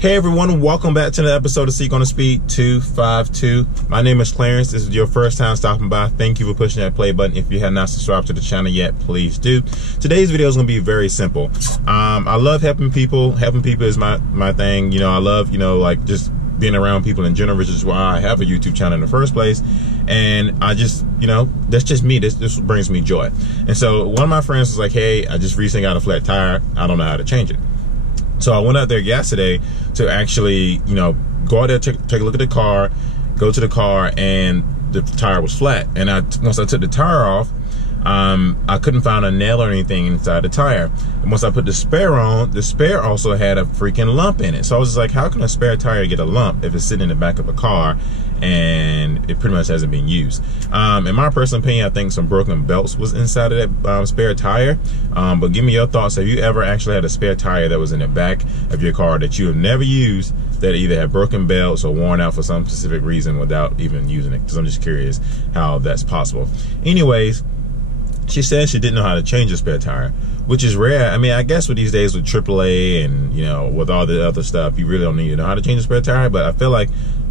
Hey everyone, welcome back to another episode of Seek on the Speed 252. My name is Clarence. This is your first time stopping by. Thank you for pushing that play button. If you have not subscribed to the channel yet, please do. Today's video is going to be very simple. I love helping people. Helping people is my thing. You know, I love, like just being around people in general, which is why I have a YouTube channel in the first place. And I just, that's just me. This brings me joy. And so one of my friends was like, hey, I just recently got a flat tire. I don't know how to change it. So I went out there yesterday to actually, go out there, take a look at the car, go to the car, and the tire was flat. And once I took the tire off, I couldn't find a nail or anything inside the tire. And once I put the spare on, the spare also had a freaking lump in it. So I was just like, how can a spare tire get a lump if it's sitting in the back of a car and it pretty much hasn't been used? In my personal opinion, I think some broken belts was inside of that spare tire. But give me your thoughts. Have you ever actually had a spare tire that was in the back of your car that you have never used, that either had broken belts or worn out for some specific reason without even using it? Because I'm just curious how that's possible. Anyways, she said she didn't know how to change a spare tire, which is rare. I mean, I guess with these days with AAA and, with all the other stuff, you really don't need to know how to change a spare tire. But I feel like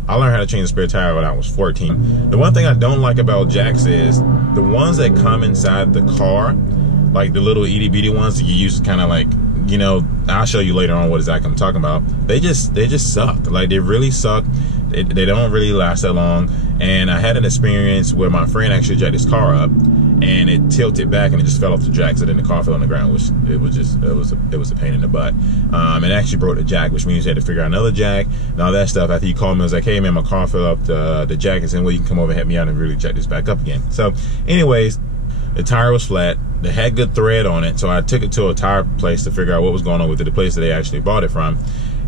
I learned how to change a spare tire when I was 14. The one thing I don't like about jacks is the ones that come inside the car, like the little itty bitty ones that you use kind of like, I'll show you later on what exactly I'm talking about. They just suck. Like, they really suck. They don't really last that long. And I had an experience where my friend actually jacked his car up, and it tilted back and it just fell off the jack. So then the car fell on the ground, which it was a pain in the butt. It actually broke the jack, which means you had to figure out another jack and all that stuff. After he called me, I was like, hey man, my car fell off the jack. And said, well, you can come over and help me out and really jack this back up again. So anyways, the tire was flat. They had good thread on it. So I took it to a tire place to figure out what was going on with it, the place that they actually bought it from.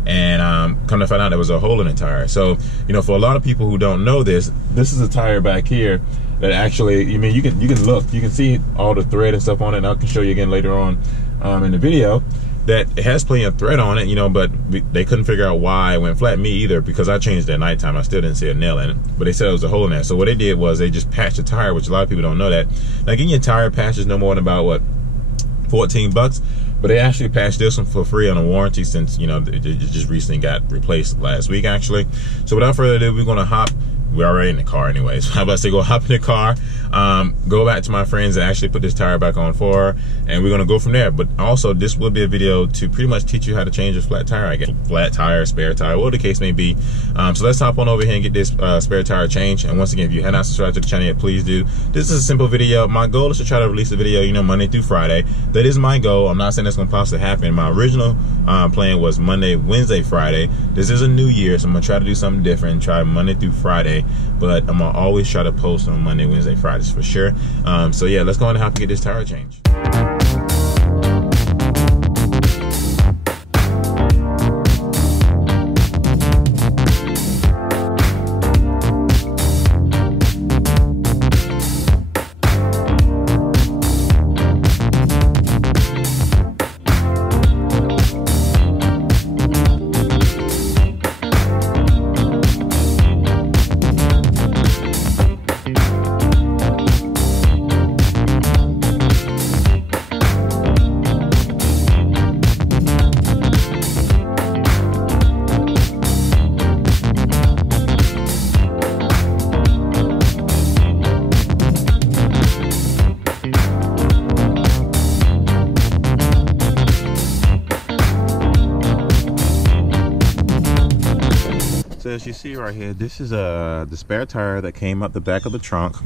And come to find out there was a hole in the tire. So, for a lot of people who don't know this is a tire back here that actually, you can look, you can see all the thread and stuff on it, and I can show you again later on in the video that it has plenty of thread on it, but they couldn't figure out why it went flat. Me either, because I changed it at nighttime. I still didn't see a nail in it, but they said it was a hole in there. So what they did was they just patched the tire, which a lot of people don't know that. Now, getting your tire patched is no more than about, what, 14 bucks? But they actually patched this one for free on a warranty since, it just recently got replaced last week, actually. So without further ado, we're going to hop. We're already in the car anyways. How about I say go hop in the car, go back to my friends and actually put this tire back on for her, and we're going to go from there. But also, this will be a video to pretty much teach you how to change a flat tire, I guess. Flat tire, spare tire, whatever the case may be. So let's hop on over here and get this spare tire changed. And once again, if you have not subscribed to the channel yet, please do. This is a simple video. My goal is to try to release a video, Monday through Friday. That is my goal. I'm not saying that's going to possibly happen. My original plan was Monday, Wednesday, Friday. This is a new year, so I'm going to try to do something different, try Monday through Friday. But I'm going to always try to post on Monday, Wednesday, Fridays for sure. So yeah, let's go on and have to get this tire changed. So as you see right here, this is the spare tire that came up the back of the trunk.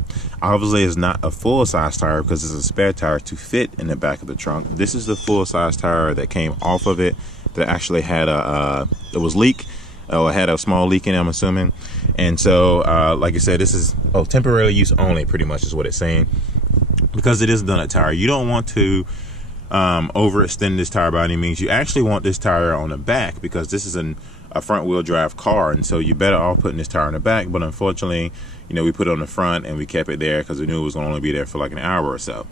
Obviously, it's not a full-size tire because it's a spare tire to fit in the back of the trunk. This is the full-size tire that came off of it that actually had it was leak. It had a small leak in it, I'm assuming. And so, like I said, this is temporary use only, pretty much is what it's saying. Because it is a donut tire, you don't want to overextend this tire by any means. You actually want this tire on the back because this is a front wheel drive car, and so you're better off putting this tire in the back. But unfortunately, we put it on the front and we kept it there because we knew it was going to only be there for like an hour or so.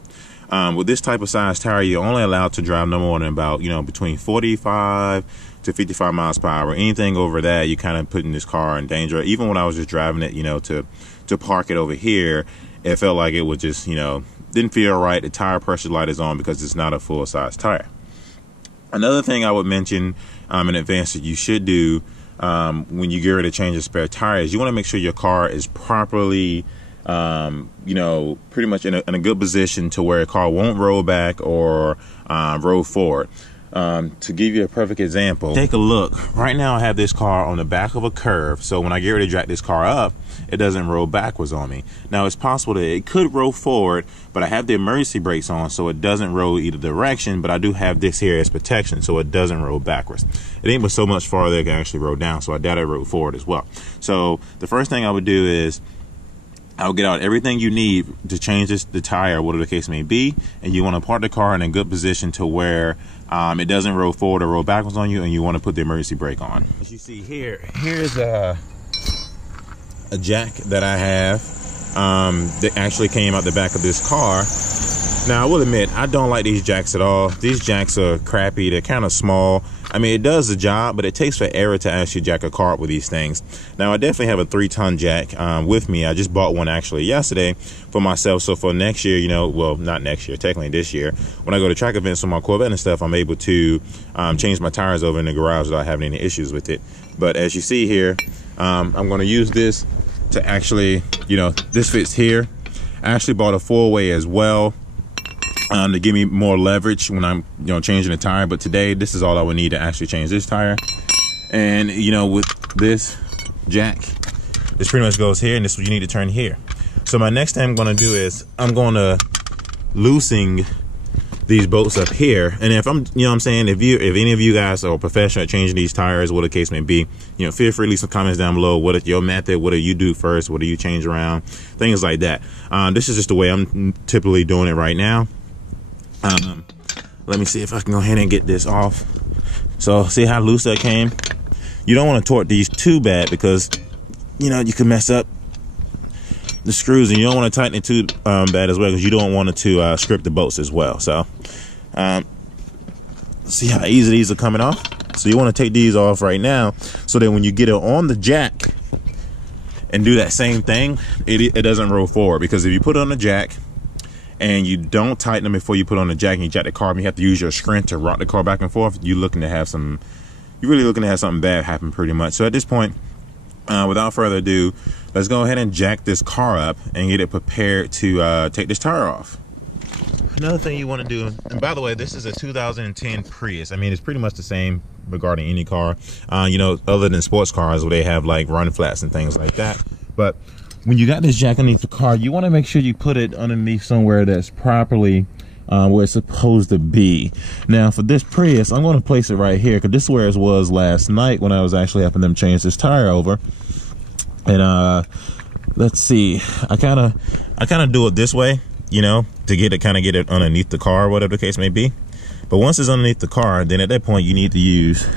With this type of size tire, you're only allowed to drive no more than about between 45 to 55 miles per hour. Anything over that, you kind of putting this car in danger. Even when I was just driving it, to park it over here, it felt like it was just didn't feel right. The tire pressure light is on because it's not a full size tire. Another thing I would mention in advance that you should do when you get ready to change the spare tires. You want to make sure your car is properly, you know, pretty much in a good position to where a car won't roll back or roll forward. To give you a perfect example, take a look. Right now I have this car on the back of a curve, so when I get ready to drag this car up, it doesn't roll backwards on me. Now it's possible that it could roll forward, but I have the emergency brakes on, so it doesn't roll either direction, but I do have this here as protection, so it doesn't roll backwards. It ain't but so much farther it can actually roll down, so I doubt it roll forward as well. So the first thing I would do is I'll get out everything you need to change the tire, whatever the case may be, and you want to park the car in a good position to where it doesn't roll forward or roll backwards on you, and you want to put the emergency brake on. As you see here, here's a jack that I have that actually came out the back of this car. Now I will admit, I don't like these jacks at all. These jacks are crappy. They're kind of small. I mean, it does the job, but it takes forever to actually jack a car up with these things. Now I definitely have a 3-ton jack with me. I just bought one actually yesterday for myself. So for next year, you know, well, not next year, technically this year, when I go to track events with my Corvette and stuff, I'm able to change my tires over in the garage without having any issues with it. But as you see here, I'm going to use this to actually, you know, this fits here. I actually bought a 4-way as well to give me more leverage when I'm, you know, changing the tire. But today, this is all I would need to actually change this tire. And, you know, with this jack, this pretty much goes here, and this is what you need to turn here. So my next thing I'm going to do is I'm going to loosen these bolts up here. And if I'm, you know what I'm saying, if any of you guys are professional at changing these tires, what the case may be, you know, feel free to leave some comments down below. What is your method? What do you do first? What do you change around? Things like that. This is just the way I'm typically doing it right now. Let me see if I can go ahead and get this off. So see how loose that came? You don't want to torque these too bad because, you know, you can mess up the screws, and you don't want to tighten it too bad as well, because you don't want it to strip the bolts as well. So see how easy these are coming off? So you want to take these off right now, so that when you get it on the jack and do that same thing, it doesn't roll forward. Because if you put it on the jack and you don't tighten them before you put on the jack and you jack the car, and you have to use your screen to rock the car back and forth, you're really looking to have something bad happen pretty much. So at this point, without further ado, let's go ahead and jack this car up and get it prepared to take this tire off. Another thing you want to do, and by the way, this is a 2010 Prius. I mean, it's pretty much the same regarding any car, you know, other than sports cars where they have like run flats and things like that. But when you got this jack underneath the car, you want to make sure you put it underneath somewhere that's properly where it's supposed to be. Now for this Prius, I'm going to place it right here, because this is where it was last night when I was actually helping them change this tire over. And let's see, I kind of do it this way, you know, to get it underneath the car, whatever the case may be. But once it's underneath the car, then at that point you need to use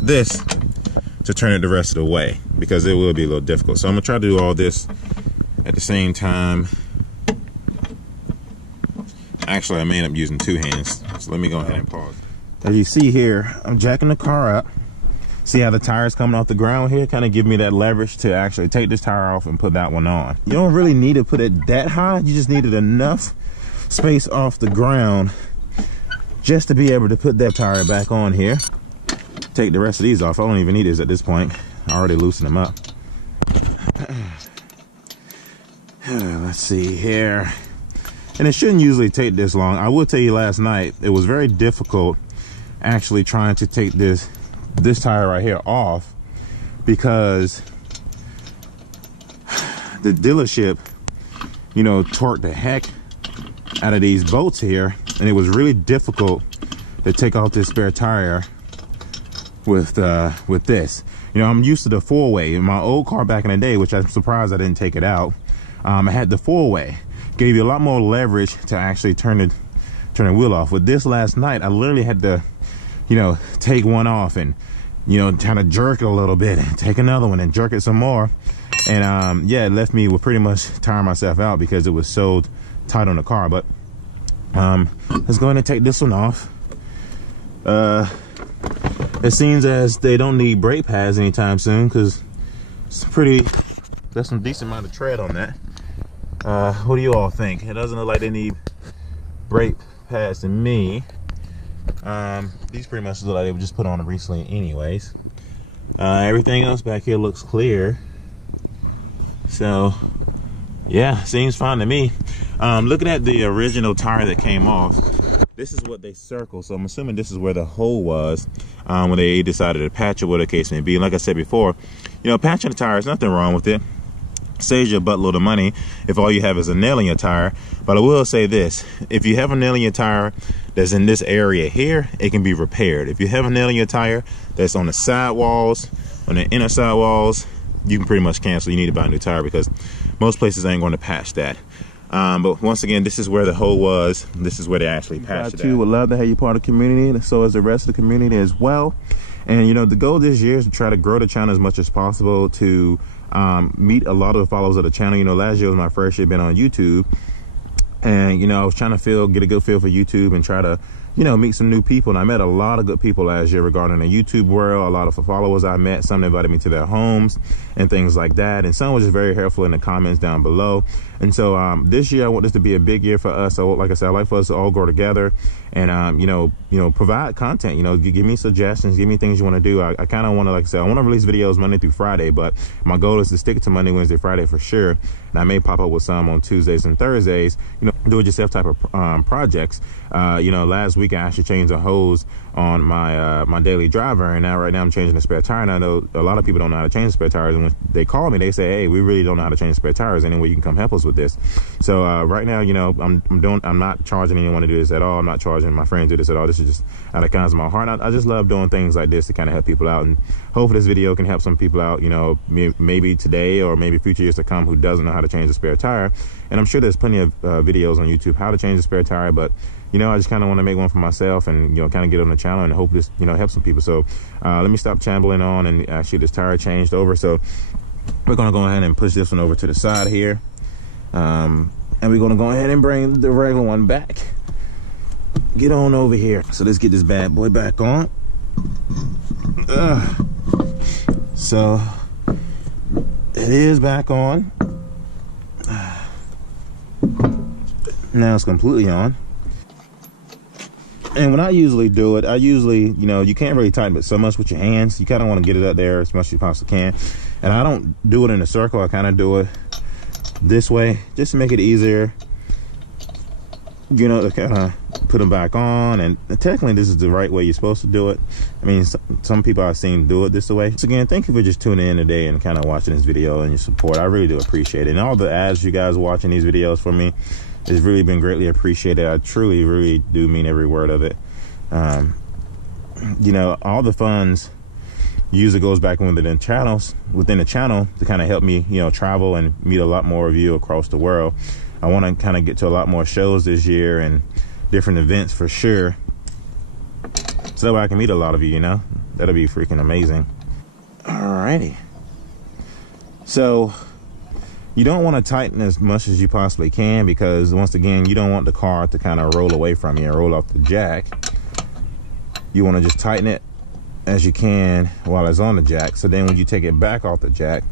this to turn it the rest of the way, because it will be a little difficult. So I'm gonna try to do all this at the same time. Actually, I may end up using 2 hands, so let me go ahead and pause. As you see here, I'm jacking the car up. See how the tire's coming off the ground here? Kind of give me that leverage to actually take this tire off and put that one on. You don't really need to put it that high. You just needed enough space off the ground just to be able to put that tire back on here. Take the rest of these off. I don't even need this at this point. I already loosened them up. Let's see here. And it shouldn't usually take this long. I will tell you, last night it was very difficult actually trying to take this tire right here off, because the dealership, you know, torqued the heck out of these bolts here, and it was really difficult to take off this spare tire with this. You know, I'm used to the 4-way. In my old car back in the day, which I'm surprised I didn't take it out, I had the 4-way. Gave you a lot more leverage to actually turn the wheel off. With this last night, I literally had to, you know, take one off and, you know, kind of jerk it a little bit and take another one and jerk it some more. And yeah, it left me with pretty much tiring myself out because it was so tight on the car. But let's go ahead and take this one off. It seems as they don't need brake pads anytime soon, because there's some decent amount of tread on that. What do you all think? It doesn't look like they need brake pads to me. These pretty much look like they were just put on recently anyways. Everything else back here looks clear. So, yeah, seems fine to me. Looking at the original tire that came off, this is what they circled. So I'm assuming this is where the hole was when they decided to patch it, whatever the case may be. Like I said before, you know, patching the tire, there's nothing wrong with it. Saves you a buttload of money if all you have is a nail in your tire. But I will say this, if you have a nail in your tire that's in this area here, it can be repaired. If you have a nail in your tire that's on the sidewalls, on the inner sidewalls, you can pretty much cancel. You need to buy a new tire because most places ain't going to patch that. But once again, this is where the hole was. This is where they actually patched it. Would love to have you part of the community, and so as the rest of the community as well. And you know, the goal this year is to try to grow the channel as much as possible to meet a lot of the followers of the channel. You know, last year was my first year being on YouTube, and you know, I was trying to get a good feel for YouTube and try to, you know, meet some new people. And I met a lot of good people last year regarding the YouTube world. A lot of followers I met, some invited me to their homes and things like that, and some was just very helpful in the comments down below. And so this year I want this to be a big year for us. So like I said, I like for us to all grow together and you know, provide content. You know, give me suggestions, give me things you want to do. I kind of want to, like I said, I want to release videos Monday through Friday, but my goal is to stick to Monday, Wednesday, Friday for sure. And I may pop up with some on Tuesdays and Thursdays, you know, do it yourself type of projects. You know, last week I actually changed a hose on my my daily driver, and now right now I'm changing the spare tire. And I know a lot of people don't know how to change spare tires, and when they call me, they say, hey, we really don't know how to change spare tires. Anyway, you can come help us with this. So right now, you know, I'm not charging anyone to do this at all. I'm not charging my friends to do this at all. This is just out of the kindness of my heart. I just love doing things like this to kind of help people out, and hopefully this video can help some people out, you know, maybe today or maybe future years to come who doesn't know how to change a spare tire. And I'm sure there's plenty of videos on YouTube how to change a spare tire, but you know, I just kind of want to make one for myself and, you know, kind of get on the channel and hope this, you know, help some people. So let me stop chambling on and actually this tire changed over. So we're going to go ahead and push this one over to the side here. And we're going to go ahead and bring the regular one back. Get on over here. So let's get this bad boy back on. So it is back on. Now it's completely on. And when I usually do it, you know, you can't really tighten it so much with your hands. You kind of want to get it up there as much as you possibly can. And I don't do it in a circle. I kind of do it this way just to make it easier, you know, to kind of put them back on. And technically this is the right way you're supposed to do it. I mean, some people I've seen do it this way. So again, thank you for just tuning in today and kind of watching this video and your support. I really do appreciate it. And all the ads you guys watching these videos for me, it's really been greatly appreciated. I truly, really do mean every word of it. You know, all the funds usually goes back within the channel to kind of help me, you know, travel and meet a lot more of you across the world. I want to kind of get to a lot more shows this year and different events for sure, so that way I can meet a lot of you, you know. That'll be freaking amazing. Alrighty. So you don't want to tighten as much as you possibly can, because once again, you don't want the car to kind of roll away from you and roll off the jack. You want to just tighten it as you can while it's on the jack, so then when you take it back off the jack,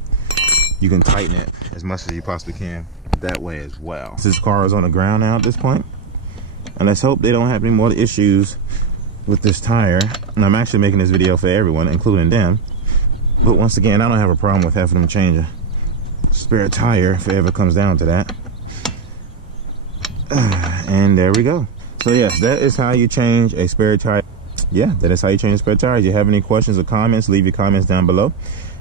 you can tighten it as much as you possibly can that way as well. This car is on the ground now at this point, and let's hope they don't have any more issues with this tire. And I'm actually making this video for everyone, including them. But once again, I don't have a problem with having them change a spare tire if it ever comes down to that. And there we go. So yes, that is how you change a spare tire. Yeah, that is how you change a spare tire. If you have any questions or comments, leave your comments down below.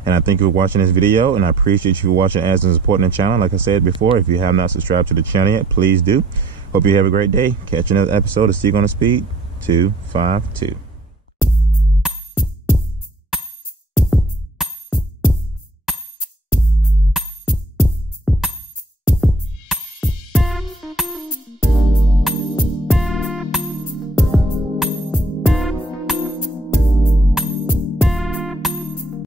And I thank you for watching this video, and I appreciate you for watching ads and supporting the channel. Like I said before, if you have not subscribed to the channel yet, please do. Hope you have a great day. Catch another episode of Seek on the Speed 252.